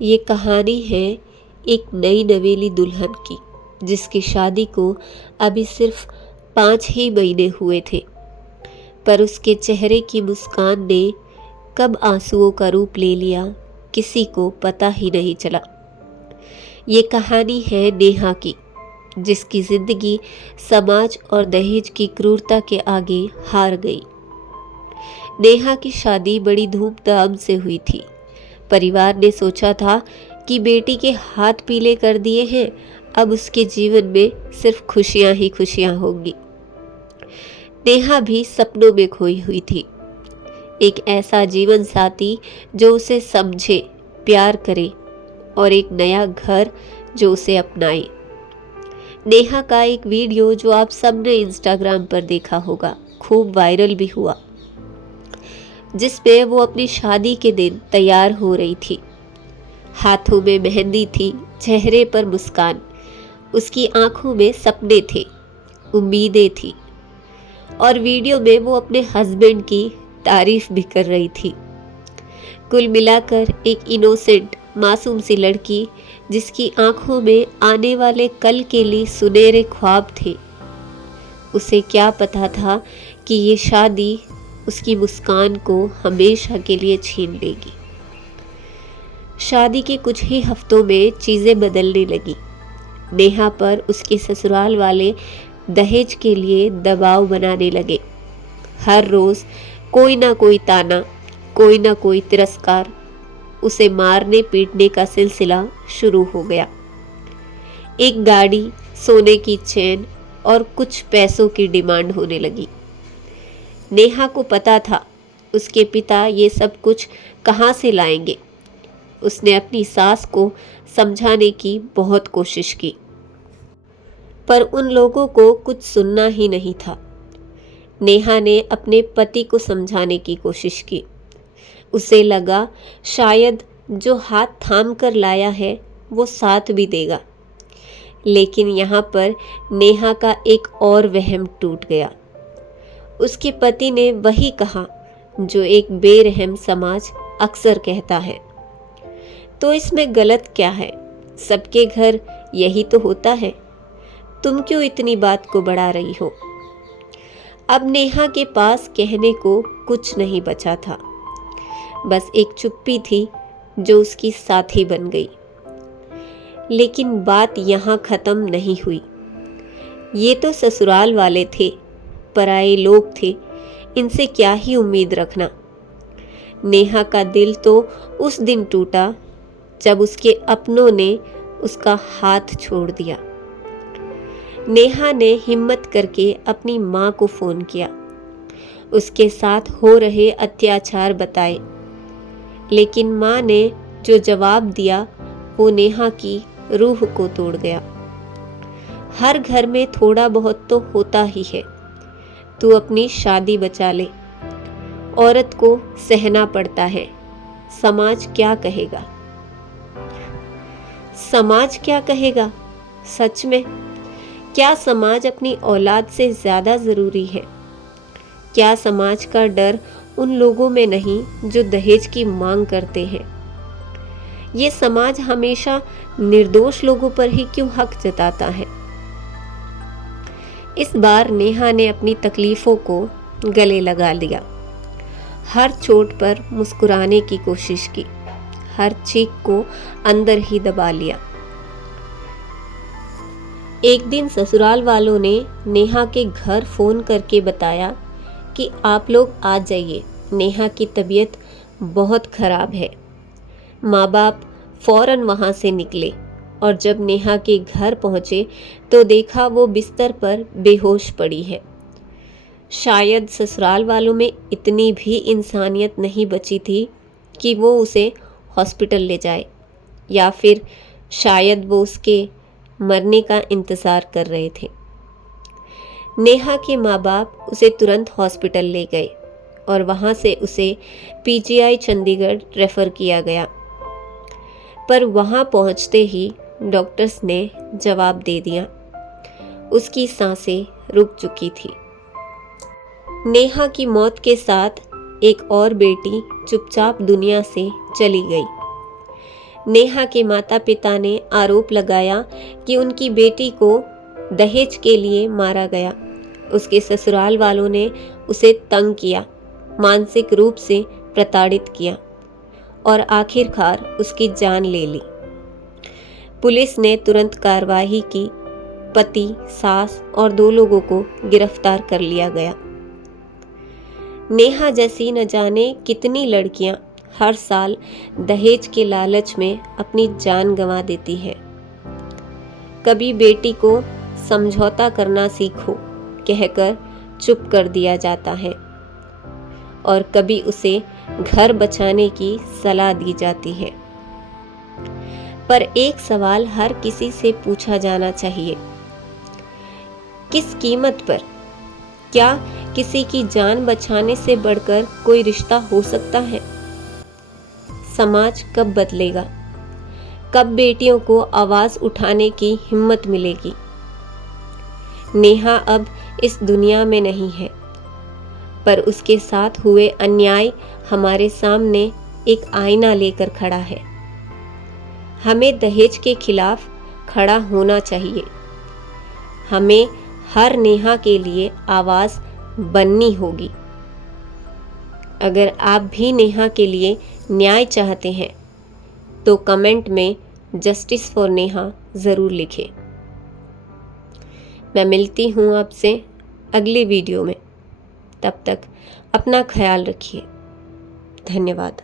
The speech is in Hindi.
ये कहानी है एक नई नवेली दुल्हन की, जिसकी शादी को अभी सिर्फ 5 ही महीने हुए थे, पर उसके चेहरे की मुस्कान ने कब आंसुओं का रूप ले लिया, किसी को पता ही नहीं चला। ये कहानी है नेहा की, जिसकी जिंदगी समाज और दहेज की क्रूरता के आगे हार गई। नेहा की शादी बड़ी धूमधाम से हुई थी। परिवार ने सोचा था कि बेटी के हाथ पीले कर दिए हैं, अब उसके जीवन में सिर्फ खुशियां ही खुशियां होंगी। नेहा भी सपनों में खोई हुई थी, एक ऐसा जीवन साथी जो उसे समझे, प्यार करे और एक नया घर जो उसे अपनाए। नेहा का एक वीडियो जो आप सबने इंस्टाग्राम पर देखा होगा, खूब वायरल भी हुआ, जिसमें वो अपनी शादी के दिन तैयार हो रही थी। हाथों में मेहंदी थी, चेहरे पर मुस्कान, उसकी आंखों में सपने थे, उम्मीदें थी और वीडियो में वो अपने हस्बैंड की तारीफ भी कर रही थी। कुल मिलाकर एक इनोसेंट, मासूम सी लड़की, जिसकी आंखों में आने वाले कल के लिए सुनहरे ख्वाब थे। उसे क्या पता था कि ये शादी उसकी मुस्कान को हमेशा के लिए छीन लेगी। शादी के कुछ ही हफ्तों में चीज़ें बदलने लगी। नेहा पर उसके ससुराल वाले दहेज के लिए दबाव बनाने लगे। हर रोज़ कोई ना कोई ताना, कोई ना कोई तिरस्कार, उसे मारने पीटने का सिलसिला शुरू हो गया। एक गाड़ी, सोने की चेन और कुछ पैसों की डिमांड होने लगी। नेहा को पता था उसके पिता ये सब कुछ कहाँ से लाएंगे। उसने अपनी सास को समझाने की बहुत कोशिश की, पर उन लोगों को कुछ सुनना ही नहीं था। नेहा ने अपने पति को समझाने की कोशिश की। उसे लगा शायद जो हाथ थाम कर लाया है वो साथ भी देगा, लेकिन यहाँ पर नेहा का एक और वहम टूट गया। उसके पति ने वही कहा जो एक बेरहम समाज अक्सर कहता है, तो इसमें गलत क्या है? सबके घर यही तो होता है, तुम क्यों इतनी बात को बढ़ा रही हो? अब नेहा के पास कहने को कुछ नहीं बचा था, बस एक चुप्पी थी जो उसकी साथी बन गई। लेकिन बात यहाँ खत्म नहीं हुई। ये तो ससुराल वाले थे, पराए लोग थे, इनसे क्या ही उम्मीद रखना। नेहा का दिल तो उस दिन टूटा जब उसके अपनों ने उसका हाथ छोड़ दिया। नेहा ने हिम्मत करके अपनी माँ को फ़ोन किया, उसके साथ हो रहे अत्याचार बताए, लेकिन माँ ने जो जवाब दिया वो नेहा की रूह को तोड़ गया। हर घर में थोड़ा बहुत तो होता ही है, तू अपनी शादी बचा ले, औरत को सहना पड़ता है, समाज क्या कहेगा? समाज क्या कहेगा? सच में क्या समाज अपनी औलाद से ज़्यादा ज़रूरी है? क्या समाज का डर उन लोगों में नहीं जो दहेज की मांग करते हैं? ये समाज हमेशा निर्दोष लोगों पर ही क्यों हक जताता है? इस बार नेहा ने अपनी तकलीफ़ों को गले लगा लिया। हर चोट पर मुस्कुराने की कोशिश की, हर चीख को अंदर ही दबा लिया। एक दिन ससुराल वालों ने नेहा के घर फ़ोन करके बताया कि आप लोग आ जाइए, नेहा की तबीयत बहुत ख़राब है। माँ बाप फ़ौरन वहाँ से निकले और जब नेहा के घर पहुँचे तो देखा वो बिस्तर पर बेहोश पड़ी है। शायद ससुराल वालों में इतनी भी इंसानियत नहीं बची थी कि वो उसे हॉस्पिटल ले जाए, या फिर शायद वो उसके मरने का इंतज़ार कर रहे थे। नेहा के माँ बाप उसे तुरंत हॉस्पिटल ले गए और वहाँ से उसे पीजीआई चंडीगढ़ रेफ़र किया गया, पर वहाँ पहुँचते ही डॉक्टर्स ने जवाब दे दिया, उसकी सांसें रुक चुकी थी। नेहा की मौत के साथ एक और बेटी चुपचाप दुनिया से चली गई। नेहा के माता पिता ने आरोप लगाया कि उनकी बेटी को दहेज के लिए मारा गया। उसके ससुराल वालों ने उसे तंग किया, मानसिक रूप से प्रताड़ित किया और आखिरकार उसकी जान ले ली। पुलिस ने तुरंत कार्रवाई की। पति, सास और 2 लोगों को गिरफ्तार कर लिया गया। नेहा जैसी न जाने कितनी लड़कियां हर साल दहेज के लालच में अपनी जान गंवा देती है। कभी बेटी को समझौता करना सीखो कहकर चुप कर दिया जाता है और कभी उसे घर बचाने की सलाह दी जाती है। पर एक सवाल हर किसी से पूछा जाना चाहिए, किस कीमत पर? क्या किसी की जान बचाने से बढ़कर कोई रिश्ता हो सकता है? समाज कब बदलेगा? कब बेटियों को आवाज उठाने की हिम्मत मिलेगी? नेहा अब इस दुनिया में नहीं है, पर उसके साथ हुए अन्याय हमारे सामने एक आईना लेकर खड़ा है। हमें दहेज के खिलाफ खड़ा होना चाहिए। हमें हर नेहा के लिए आवाज बननी होगी। अगर आप भी नेहा के लिए न्याय चाहते हैं तो कमेंट में जस्टिस फॉर नेहा ज़रूर लिखें। मैं मिलती हूँ आपसे अगली वीडियो में। तब तक अपना ख्याल रखिए। धन्यवाद।